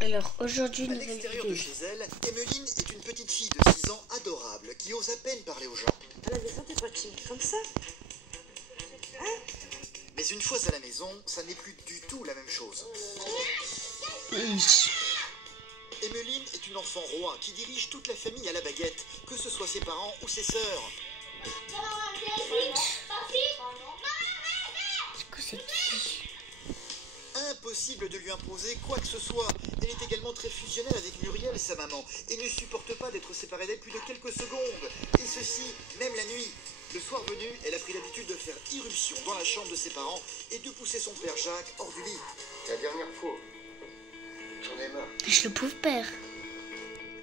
Alors aujourd'hui, À nouvelle l'extérieur vidéo. de chez elle, Emmeline est une petite fille de 6 ans adorable qui ose à peine parler aux gens. À la maison, t'es pas timide comme ça. Mais une fois à la maison, ça n'est plus du tout la même chose. Emmeline est une enfant roi qui dirige toute la famille à la baguette, que ce soit ses parents ou ses sœurs. C'est quoi cette fille? Impossible de lui imposer quoi que ce soit. Elle est également très fusionnelle avec Muriel, sa maman, et ne supporte pas d'être séparée d'elle plus de quelques secondes. Et ceci, même la nuit. Le soir venu, elle a pris l'habitude de faire irruption dans la chambre de ses parents et de pousser son père Jacques hors du lit. La dernière fois, j'en ai marre. Je le pauvre père.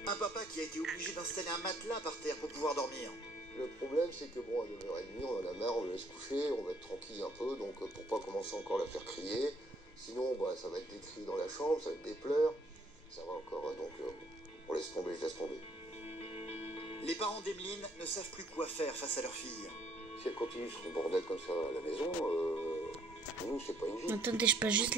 Un papa qui a été obligé d'installer un matelas par terre pour pouvoir dormir. Le problème, c'est que bon, à 9h30, on en a marre, on le laisse coucher, on va être tranquille un peu, donc pour pas commencer encore à la faire crier. Sinon, bah, ça va être des cris dans la chambre, ça va être des pleurs. Ça va encore, donc on laisse tomber, je laisse tomber. Les parents d'Emmeline ne savent plus quoi faire face à leur fille. Si elle continue son bordel comme ça à la maison, nous, c'est pas une vie. Attendez, je passe juste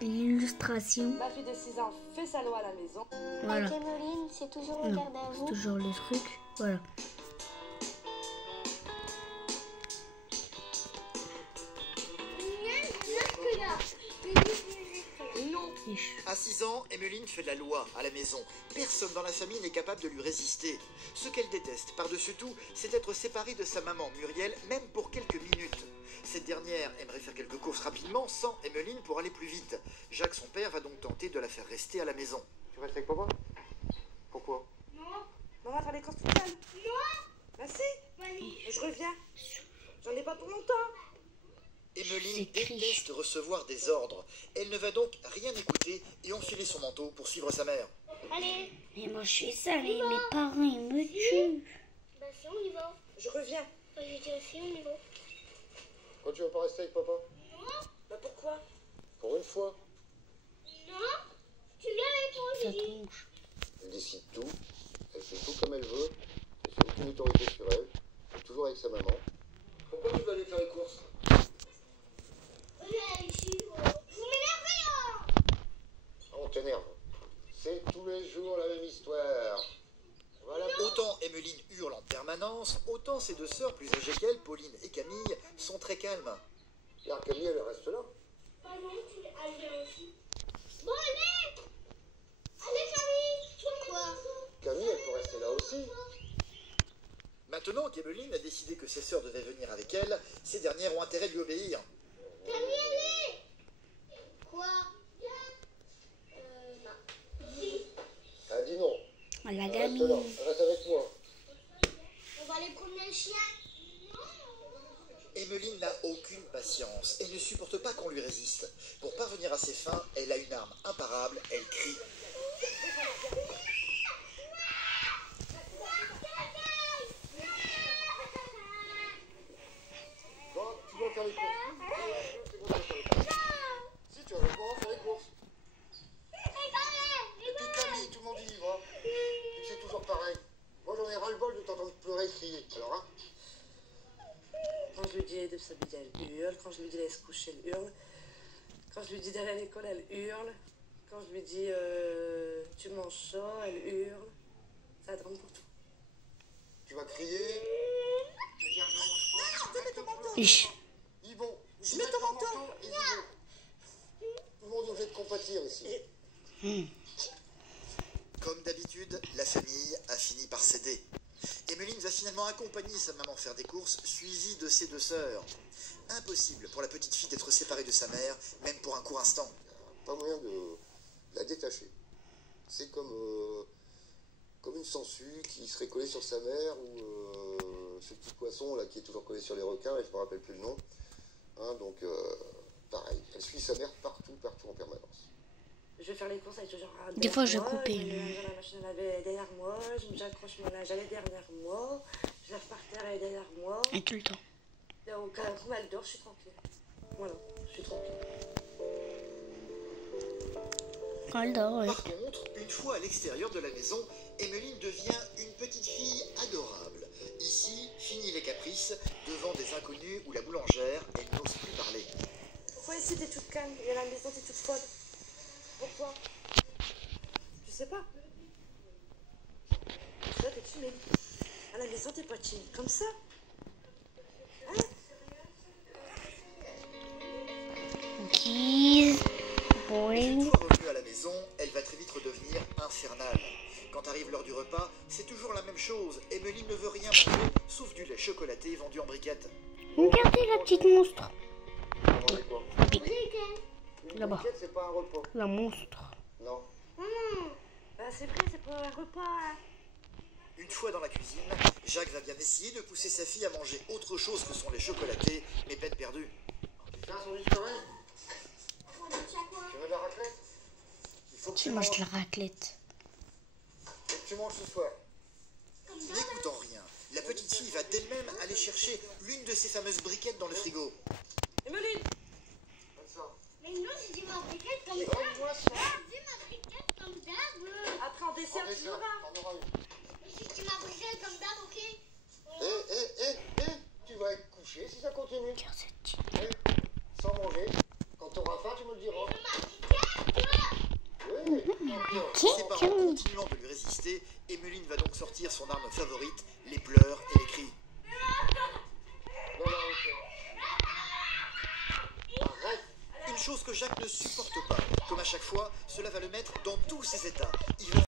l'illustration. Ma fille de 6 ans fait sa loi à la maison. Voilà. Avec Emmeline, c'est toujours le Non, garde à c'est vous. toujours le truc. Voilà. À 6 ans, Emmeline fait de la loi à la maison. Personne dans la famille n'est capable de lui résister. Ce qu'elle déteste par-dessus tout, c'est être séparée de sa maman Muriel, même pour quelques minutes. Cette dernière aimerait faire quelques courses rapidement sans Emmeline pour aller plus vite. Jacques, son père, va donc tenter de la faire rester à la maison. Tu restes avec papa? Pourquoi? Maman va faire les courses toute seule. Non. Bah si. Mais je reviens. J'en ai pas pour longtemps. Emmeline C'est écrit. déteste recevoir des ordres. Elle ne va donc rien écouter et enfiler son manteau pour suivre sa mère. Allez, Mais moi je suis sale et mes parents ils me tuent. bah si, on y va. Je reviens. Bah, je dis aussi, on y va. Quand tu vas pas rester avec papa? Bah pourquoi? Pour une fois. Non, tu viens avec moi, Ça Gigi. tronche. Elle décide tout, elle fait tout comme elle veut, elle fait aucune autorité sur elle, elle est toujours avec sa maman. Pourquoi tu vas aller faire les courses? Vous m'énervez, hein. Ah, on t'énerve. C'est tous les jours la même histoire. Voilà. Autant Emmeline hurle en permanence, autant ses deux sœurs plus âgées qu'elle, Pauline et Camille, sont très calmes. Regarde, Camille, elle reste là. Bah non, elle vient aussi. Bon, allez. Allez, Camille. Quoi? Camille, elle peut rester là aussi. Maintenant qu'Emmeline a décidé que ses sœurs devaient venir avec elle, ces dernières ont intérêt à lui obéir. Camille, allez. Quoi? Non. Si. Elle dit non. Ah, la Elle reste là, gamine. elle reste avec moi. On va aller promener le chien. Emmeline n'a aucune patience et ne supporte pas qu'on lui résiste. Pour parvenir à ses fins, elle a une arme imparable, elle crie. Bon, tu vas faire les courses. C'est bon, tu vas faire les courses. Si, tu vas avec moi faire les courses. Et puis Camille, tout le monde y va. Et c'est toujours pareil. Moi, j'en ai ras-le-bol de t'entendre pleurer, crier. Alors, hein? Quand je lui dis de s'habiller, elle hurle. Quand je lui dis d'aller se coucher, elle hurle. Quand je lui dis d'aller à l'école, elle hurle. Quand je lui dis tu manges ça, elle hurle. Ça drame pour tout. Tu vas crier. Tu vas dire, je mange pas. Tu mets ton manteau. Ich. Ils vont. Je mets ton manteau. Ils y vont. Tout le monde est obligé de compatir ici. Comme d'habitude, la famille a fini par céder. Emmeline va finalement accompagner sa maman faire des courses, suivie de ses deux sœurs. Impossible pour la petite fille d'être séparée de sa mère, même pour un court instant. Pas moyen de la détacher. C'est comme une sangsue qui serait collée sur sa mère ou ce petit poisson là qui est toujours collé sur les requins, et je me rappelle plus le nom. Hein, donc pareil, elle suit sa mère partout en permanence. Je vais faire les courses, elle est toujours Des fois, je vais derrière moi, couper. Je mets le linge dans la machine à laver derrière moi. J'accroche mon linge, elle est derrière moi. Je lave par terre, elle est derrière moi. Et tout le temps. Donc, quand elle dort, je suis tranquille. Voilà, je suis tranquille. Quand elle dort, ouais. Par contre, une fois à l'extérieur de la maison, Emmeline devient une petite fille adorable. Ici, fini les caprices, devant des inconnus ou la boulangère, elle n'ose plus parler. Pourquoi ici t'es toute calme et à la maison t'es toute folle? Pourquoi? sais pas. Toi, t'es timide. À la maison, t'es pas timide. Comme ça. Hein? Keys. Mais une Boing. fois revenue à la maison, elle va très vite redevenir infernale. Quand arrive l'heure du repas, c'est toujours la même chose. Emmeline ne veut rien manger, sauf du lait chocolaté vendu en briquettes. Regardez la petite monstre. Manger quoi? Une Là-bas. briquette, c'est pas un repas. La monstre. Non. Bah, c'est vrai, c'est pas un repas. Hein. Une fois dans la cuisine, Jacques va bien essayer de pousser sa fille à manger autre chose que son lait chocolaté, mais peine perdue. Tu fais un sandwich quand même? Tu veux de la raclette? Il faut que Tu tu manges manges. de la raclette. Faut que tu manges ce soir. N'écoutant rien, la petite fille va d'elle-même aller chercher l'une de ces fameuses briquettes dans le frigo. Emeline, Comme ça. Mais non, j'ai dit ma briquette comme Et ça. rends-moi ça. J'ai dit ma briquette comme d'hab. après en dessert, En tu dessert, l'auras. t'en auras une. J'ai dit ma briquette comme d'hab, ok? Tu vas être couché si ça continue. Regarde cette petite. Sans manger. Quand t'auras faim, tu me le diras. Ma briquette. Oui. Ses parents continuant de lui résister, Emmeline va donc sortir son arme favorite, les pleurs et les cris. Non, ok. Arrête. Une chose que Jacques ne supporte pas. Comme à chaque fois, cela va le mettre dans tous ses états. Il va